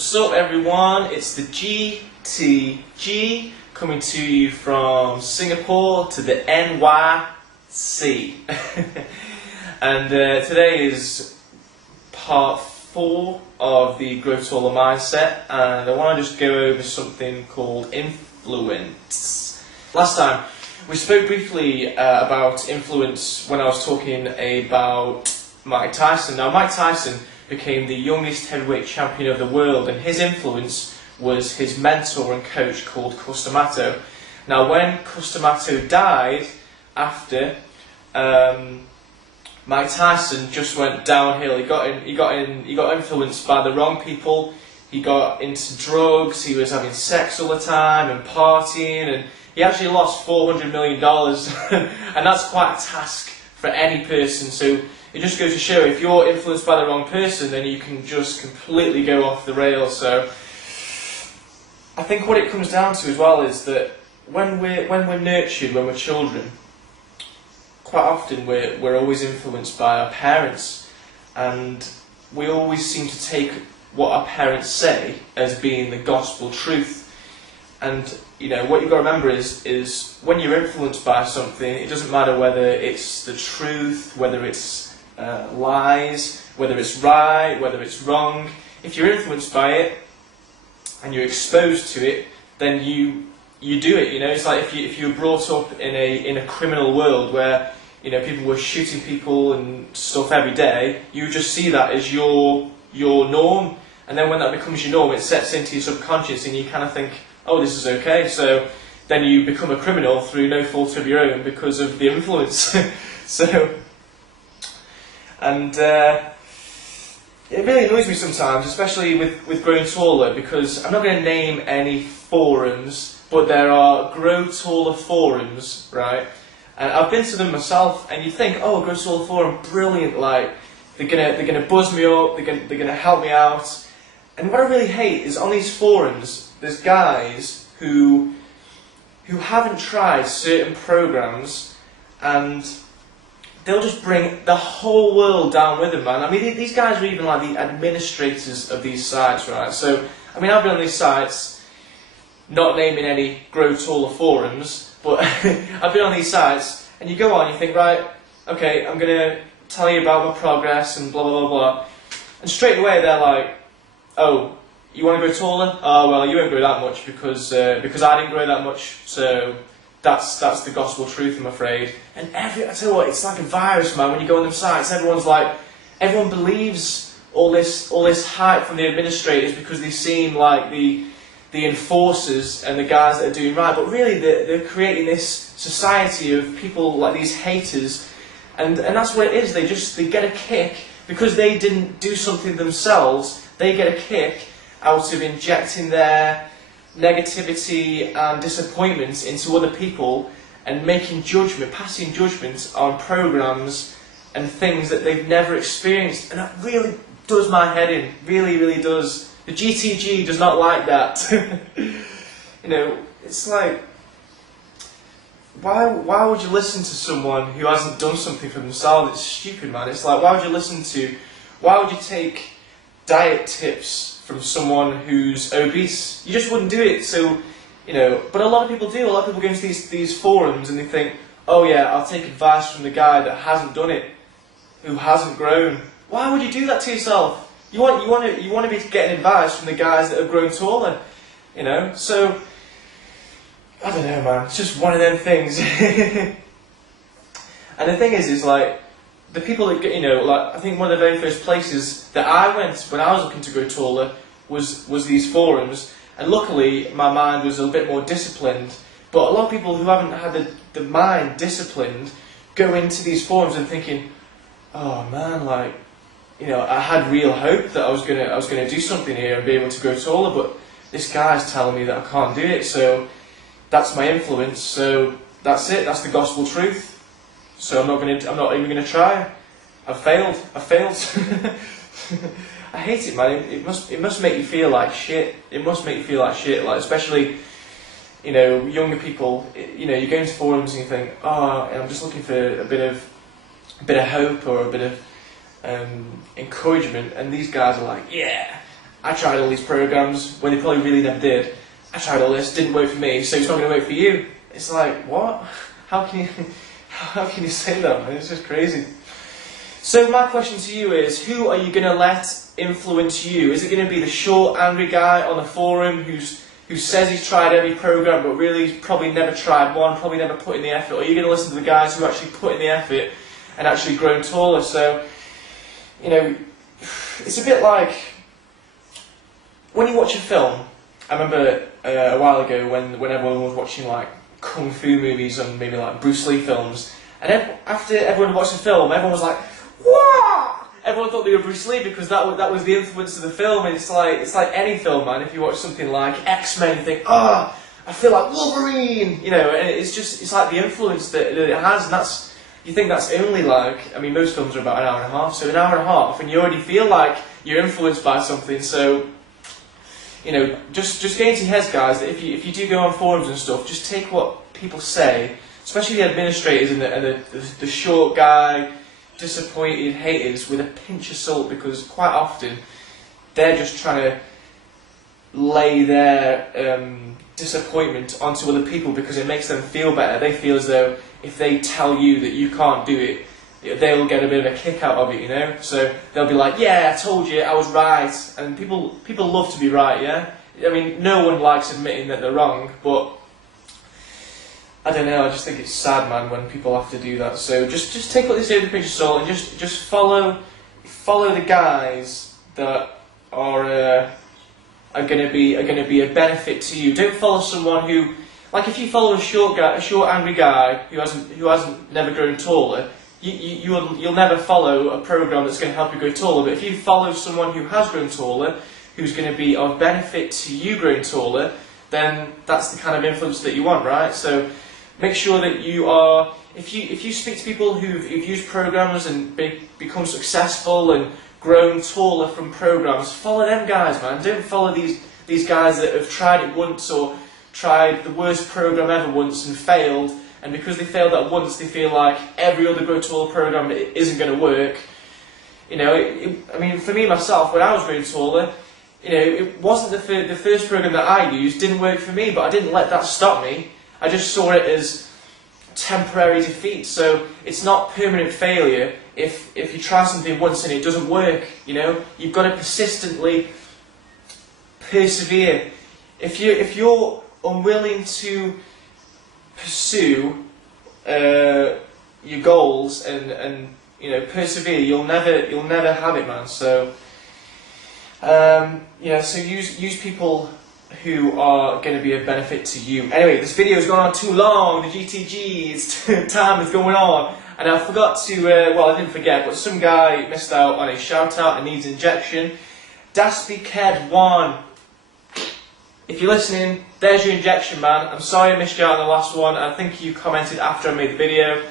What's up everyone, it's the GTG coming to you from Singapore to the NYC. And today is part 4 of the Grow Taller mindset, and I want to just go over something called influence. Last time we spoke briefly about influence when I was talking about Mike Tyson. Now Mike Tyson became the youngest heavyweight champion of the world, and his influence was his mentor and coach called Cus D'Amato. Now when Cus D'Amato died after, Mike Tyson just went downhill. He got influenced by the wrong people. He got into drugs, he was having sex all the time and partying, and he actually lost $400 million and that's quite a task for any person. So it just goes to show, if you're influenced by the wrong person, then you can just completely go off the rails. So I think what it comes down to as well is that when we're nurtured, when we're children, quite often we're always influenced by our parents, and we always seem to take what our parents say as being the gospel truth. And you know what you've got to remember is when you're influenced by something, it doesn't matter whether it's the truth, whether it's lies, whether it's right, whether it's wrong. If you're influenced by it and you're exposed to it, then you do it. You know, it's like if you were brought up in a criminal world where people were shooting people and stuff every day, you just see that as your norm, and then when that becomes your norm, it sets into your subconscious, and you kind of think, oh, this is okay. So then you become a criminal through no fault of your own because of the influence. And it really annoys me sometimes, especially with growing taller, because I'm not going to name any forums, but there are Grow Taller forums, right? And I've been to them myself, and you think, oh, Grow Taller forum, brilliant! Like they're gonna buzz me up, they're gonna help me out. And what I really hate is on these forums, there's guys who haven't tried certain programs, and they'll just bring the whole world down with them, man. I mean, these guys are even like the administrators of these sites, right? So, I mean, I've been on these sites, not naming any Grow Taller forums, but I've been on these sites, and you go on, you think, right, okay, I'm going to tell you about my progress and blah, blah, blah, blah. And straight away they're like, oh, you want to grow taller? Oh, well, you won't grow that much because I didn't grow that much, so that's the gospel truth, I'm afraid. And I tell you what, it's like a virus, man. When you go on them sites, everyone believes all this hype from the administrators because they seem like the enforcers and the guys that are doing right. But really, they're creating this society of people like these haters, and that's what it is. They get a kick because they didn't do something themselves. They get a kick out of injecting their negativity and disappointment into other people and passing judgment on programs and things that they've never experienced. And that really does my head in, really, really does. The GTG does not like that. It's like, why would you listen to someone who hasn't done something for themselves? It's stupid, man. It's like, why would you take diet tips from someone who's obese? You just wouldn't do it. So, but a lot of people do. A lot of people go into these forums and they think, oh yeah, I'll take advice from the guy that hasn't done it, who hasn't grown. Why would you do that to yourself? You want to be getting advice from the guys that have grown taller, So I don't know, man. It's just one of them things. And the thing is like, the people that like, I think one of the very first places that I went when I was looking to grow taller was these forums, and luckily my mind was a bit more disciplined. But a lot of people who haven't had the mind disciplined go into these forums and thinking, oh man, like, I had real hope that I was gonna do something here and be able to grow taller, but this guy's telling me that I can't do it, so that's my influence, so that's it, that's the gospel truth. So I'm not even gonna try. I failed. I hate it, man. It must make you feel like shit. It must make you feel like shit, like, especially younger people. You go into forums and you think, oh, I'm just looking for a bit of hope or a bit of encouragement, and these guys are like, yeah, I tried all these programs when they probably really never did. I tried all this, didn't work for me, so it's not going to work for you. It's like, what? How can you say that, man? It's just crazy. So my question to you is, who are you going to let influence you? Is it going to be the short, angry guy on the forum who says he's tried every program but really he's probably never tried one, probably never put in the effort? Or are you going to listen to the guys who actually put in the effort and actually grown taller? So, you know, it's a bit like when you watch a film. I remember a while ago when everyone was watching like kung fu movies and maybe like Bruce Lee films, and after everyone watched the film, everyone was like, "Whoa!" Everyone thought they were Bruce Lee because that was the influence of the film. And it's like any film, man. If you watch something like X-Men, you think, "Oh, I feel like Wolverine," you know. And it's like the influence that it has, and you think that's only like, I mean, most films are about an hour and a half, so an hour and a half, and you already feel like you're influenced by something. So, you know, just get into your heads, guys, that if you do go on forums and stuff, just take what people say, especially the administrators and the short guy, disappointed haters, with a pinch of salt, because quite often they're just trying to lay their disappointment onto other people because it makes them feel better. They feel as though if they tell you that you can't do it, they'll get a bit of a kick out of it, you know? So they'll be like, "Yeah, I told you, I was right." And people love to be right, yeah? I mean, no one likes admitting that they're wrong, but I don't know, I just think it's sad, man, when people have to do that. So just take what they say with a pinch of salt and just follow the guys that are going to be a benefit to you. Don't follow someone who, like, if you follow a short angry guy who hasn't never grown taller, you'll never follow a program that's going to help you grow taller. But if you follow someone who has grown taller, who's going to be of benefit to you growing taller, then that's the kind of influence that you want, right? So make sure that you are, if you speak to people who've used programs and become successful and grown taller from programs, follow them guys, man. Don't follow these guys that have tried it once or tried the worst program ever once and failed, and because they failed that once, they feel like every other grow taller program isn't going to work. You know, I mean, for me myself, when I was growing taller, you know, it wasn't the first program that I used didn't work for me, but I didn't let that stop me. I just saw it as temporary defeat. So it's not permanent failure if you try something once and it doesn't work. You know, you've got to persistently persevere. If you're unwilling to pursue your goals and you know, persevere, you'll never have it, man. So yeah, so use people who are going to be a benefit to you. Anyway, this video has gone on too long. The GTG's time is going on, and I forgot to. Well, I didn't forget, but some guy missed out on a shout out and needs injection. Daspy Ked 1. If you're listening, there's your injection, man. I'm sorry I missed you out on the last one. I think you commented after I made the video.